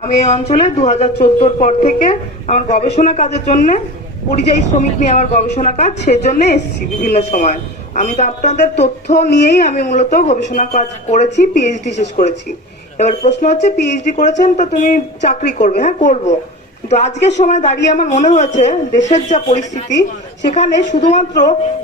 আমি এই অঞ্চলে 2014 পর থেকে আমার গবেষণা কাজের জন্য পরিযায়ী শ্রমিক নিয়ে আমার গবেষণা কাজ সেজন্য এসেছি বিভিন্ন সময়। আমি তো আপনাদের তথ্য নিয়েই আমি মূলত গবেষণা কাজ করেছি, পিএইচডি শেষ করেছি। এবার প্রশ্ন হচ্ছে পিএইচডি করেছেন তো তুমি চাকরি করবে? হ্যাঁ করব, কিন্তু আজকের সময় দাঁড়িয়ে আমার মনে হয়েছে দেশের যা পরিস্থিতি সেখানে শুধুমাত্র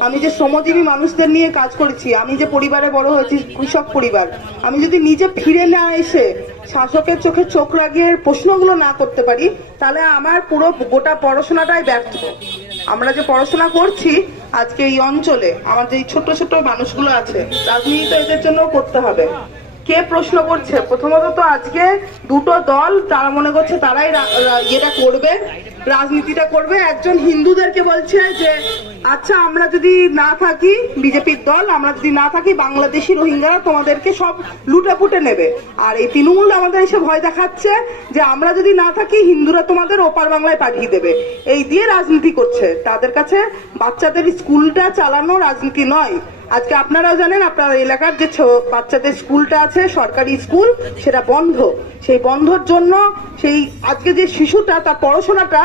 আমি যে শ্রমজীবী মানুষদের নিয়ে কাজ করেছি, আমি যে পরিবারে বড় হয়েছি কৃষক পরিবার, আমি যদি নিজে ফিরে না এসে শাসকের চোখে চোখ লাগিয়ে প্রশ্নগুলো না করতে পারি তাহলে আমার পুরো গোটা পড়াশোনাটাই ব্যর্থ। আমরা যে পড়াশোনা করছি আজকে এই অঞ্চলে আমার যে ছোট ছোট মানুষগুলো আছে, রাজনীতি তো এদের জন্য করতে হবে। কে প্রশ্ন করছে? প্রথমত তো আজকে দুটো দল তারা মনে করছে তারাই ইয়েটা করবে, রাজনীতিটা করবে। একজন হিন্দুদেরকে বলছে যে আচ্ছা আমরা যদি না থাকি, বিজেপির দল, আমরা যদি না থাকি বাংলাদেশি রোহিঙ্গারা তোমাদেরকে সব লুটে পুটে নেবে। আর এই তৃণমূল আমাদের এসে ভয় দেখাচ্ছে যে আমরা যদি না থাকি হিন্দুরা তোমাদের ওপার বাংলায় পাঠিয়ে দেবে। এই দিয়ে রাজনীতি করছে। তাদের কাছে বাচ্চাদের স্কুলটা চালানো রাজনীতি নয়। আজকে আপনারাও জানেন আপনার এলাকার যে বাচ্চাদের স্কুলটা আছে সরকারি স্কুল, সেটা বন্ধ। সেই বন্ধর জন্য সেই আজকে যে শিশুটা তার পড়াশোনাটা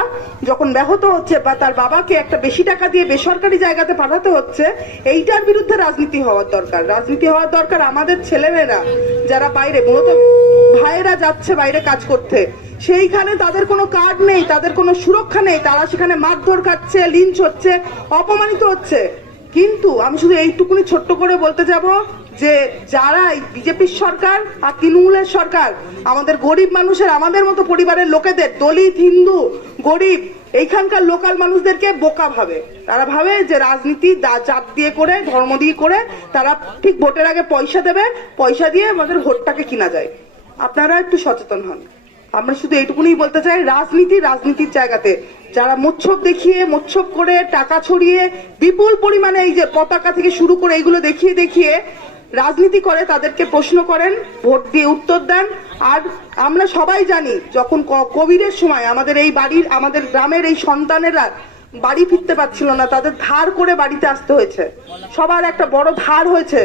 যখন ব্যাহত হচ্ছে বা তার বাবাকে একটা বেশি টাকা দিয়ে বেসরকারি জায়গাতে পাঠাতে হচ্ছে, এইটার বিরুদ্ধে রাজনীতি হওয়ার দরকার। রাজনীতি হওয়ার দরকার আমাদের ছেলেমেয়েরা যারা বাইরে, মূলত ভাইয়েরা যাচ্ছে বাইরে কাজ করতে, সেইখানে তাদের কোনো কার্ড নেই, তাদের কোনো সুরক্ষা নেই, তারা সেখানে মারধর খাচ্ছে, লিঞ্চ হচ্ছে, অপমানিত হচ্ছে। কিন্তু আমি শুধু এইটুকুনি ছোট্ট করে বলতে যাব যে যারা বিজেপির সরকার আর তৃণমূলের সরকার আমাদের গরিব মানুষের, আমাদের মতো পরিবারের লোকেদের, দলিত, হিন্দু, গরিব, এইখানকার লোকাল মানুষদেরকে বোকা ভাবে। তারা ভাবে যে রাজনীতি জাত দিয়ে করে, ধর্ম দিয়ে করে তারা ঠিক ভোটের আগে পয়সা দেবে, পয়সা দিয়ে আমাদের ভোটটাকে কিনা যায়। আপনারা একটু সচেতন হন। আমরা শুধু এইটুকুনি বলতে চাই, রাজনীতির জায়গাতে যারা মোচ্ছব দেখিয়ে, মোচ্ছব করে, টাকা ছড়িয়ে বিপুল পরিমাণে এই যে পতাকা থেকে শুরু করে এইগুলো দেখিয়ে দেখিয়ে রাজনীতি করে, তাদেরকে প্রশ্ন করেন, ভোট দিয়ে উত্তর দেন। আর আমরা সবাই জানি যখন কোভিডের সময় আমাদের এই বাড়ির, আমাদের গ্রামের এই সন্তানেরা বাড়ি ফিরতে পারছিল না, তাদের ধার করে বাড়িতে আসতে হয়েছে, সবার একটা বড় ধার হয়েছে।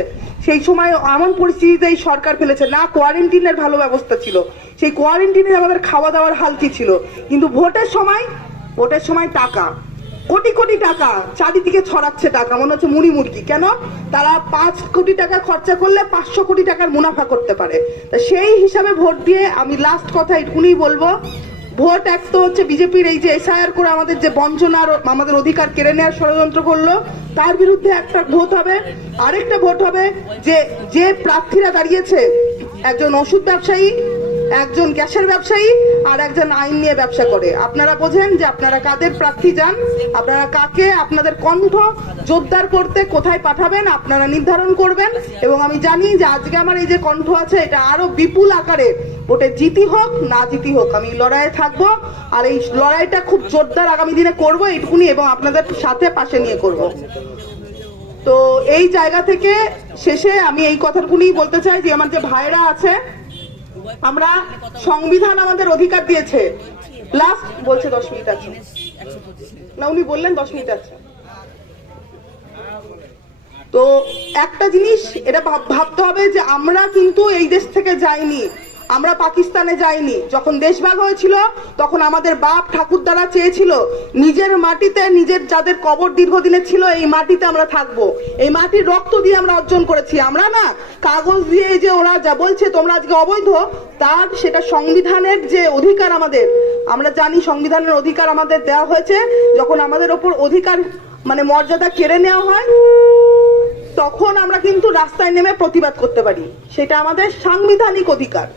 সেই সময় এমন পরিস্থিতিতে এই সরকার ফেলেছে, না কোয়ারেন্টিনের ভালো ব্যবস্থা ছিল, সেই কোয়ারেন্টিনে আমাদের খাওয়া দাওয়ার হালতি ছিল। কিন্তু ভোটের সময় টাকা, কোটি কোটি টাকা চারিদিকে ছড়াচ্ছে, টাকা মনে হচ্ছে মুড়ি মুরগি। কেন? তারা 5 কোটি টাকা খরচা করলে 500 কোটি টাকার মুনাফা করতে পারে। তা সেই হিসাবে ভোট দিয়ে আমি লাস্ট কথা এটুকুনি বলবো, ভোট এক তো হচ্ছে বিজেপির এই যে এসআইআর করে আমাদের যে বঞ্চনার, আমাদের অধিকার কেড়ে নেওয়ার ষড়যন্ত্র করলো, তার বিরুদ্ধে একটা ভোট হবে। আরেকটা ভোট হবে যে প্রার্থীরা দাঁড়িয়েছে, একজন ওষুধ ব্যবসায়ী, একজন গ্যাসের ব্যবসায়ী, আর একজন আইন নিয়ে ব্যবসা করে। আপনারা বোঝেন যে আপনারা কাদের প্রার্থী যান, আপনারা কাকে আপনাদের কণ্ঠ জোরদার করতে কোথায় পাঠাবেন আপনারা নির্ধারণ করবেন। এবং আমি জানি যে আজকে আমার এই যে কণ্ঠ আছে এটা আরো বিপুল আকারে, ভোটে জিতি হোক না জিতি হোক আমি লড়াইয়ে থাকবো। আর এই লড়াইটা খুব জোরদার আগামী দিনে করবো এইটুকুনি, এবং আপনাদের সাথে পাশে নিয়ে করব। তো এই জায়গা থেকে শেষে আমি এই কথাটুকুনি বলতে চাই যে আমার যে ভাইরা আছে, আমরা সংবিধান আমাদের অধিকার দিয়েছে। লাস্ট বলছে 10 মিনিট আছে না, উনি বললেন 10 মিনিট আছে। তো একটা জিনিস এটা ভাবতে হবে যে আমরা কিন্তু এই দেশ থেকে যাইনি, আমরা পাকিস্তানে যাইনি। যখন দেশভাগ হয়েছিল তখন আমাদের বাপ ঠাকুরদারা চেয়েছিল নিজের মাটিতে, নিজের যাদের কবর দীর্ঘদিনের ছিল, এই মাটিতে আমরা থাকবো। এই মাটির রক্ত দিয়ে আমরা অর্জন করেছি। আমরা না কাগজ দিয়ে যে ওরা যা বলছে তোমরা আজকে অবৈধ, তার সেটা সংবিধানের যে অধিকার আমাদের, আমরা জানি সংবিধানের অধিকার আমাদের দেওয়া হয়েছে। যখন আমাদের ওপর অধিকার মানে মর্যাদা কেড়ে নেওয়া হয় তখন আমরা কিন্তু রাস্তায় নেমে প্রতিবাদ করতে পারি, সেটা আমাদের সাংবিধানিক অধিকার।